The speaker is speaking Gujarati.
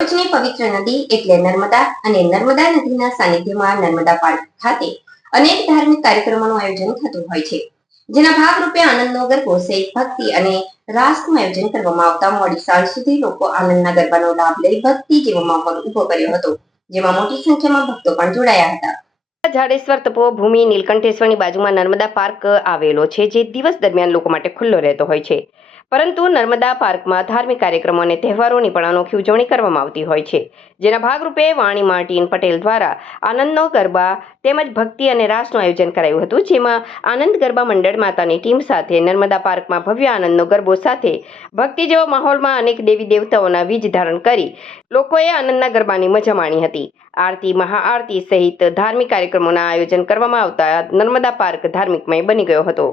કચ્છની પવિત્ર નદી એટલે નર્મદા અને નર્મદા નદીના સાનિધ્યમાં નર્મદા પાર્ક ખાતે અનેક ધાર્મિક કાર્યક્રમોનું આયોજન થતું હોય છે, જેના ભાગરૂપે આનંદનો ગરબો સહિત ભક્તિ અને રાસનું આયોજન કરવામાં આવતા મોડી સાંજ સુધી લોકો આનંદના ગરબાનો લાભ લઈ ભક્તિ જેવો માહોલ ઉભો કર્યો હતો, જેમાં મોટી સંખ્યામાં ભક્તો પણ જોડાયા હતા. જાડેશ્વર તપોભૂમિ નીલકંઠેશ્વરની બાજુમાં નર્મદા પાર્ક આવેલો છે, જે દિવસ દરમિયાન લોકો માટે ખુલ્લો રહેતો હોય છે. પરંતુ નર્મદા પાર્કમાં ધાર્મિક કાર્યક્રમો અને તહેવારોની પણ અનોખી ઉજવણી કરવામાં આવતી હોય છે, જેના ભાગરૂપે વાણી માર્ટિન પટેલ દ્વારા આનંદનો ગરબા તેમજ ભક્તિ અને રાસનું આયોજન કરાયું હતું, જેમાં આનંદ ગરબા મંડળ માતાની ટીમ સાથે નર્મદા પાર્કમાં ભવ્ય આનંદનો ગરબો સાથે ભક્તિ જેવા માહોલમાં અનેક દેવી દેવતાઓના બીજ ધારણ કરી લોકોએ આનંદના ગરબાની મજા માણી હતી. આરતી, મહાઆરતી સહિત ધાર્મિક કાર્યક્રમોના આયોજન કરવામાં આવતા નર્મદા પાર્ક ધાર્મિકમય બની ગયો હતો.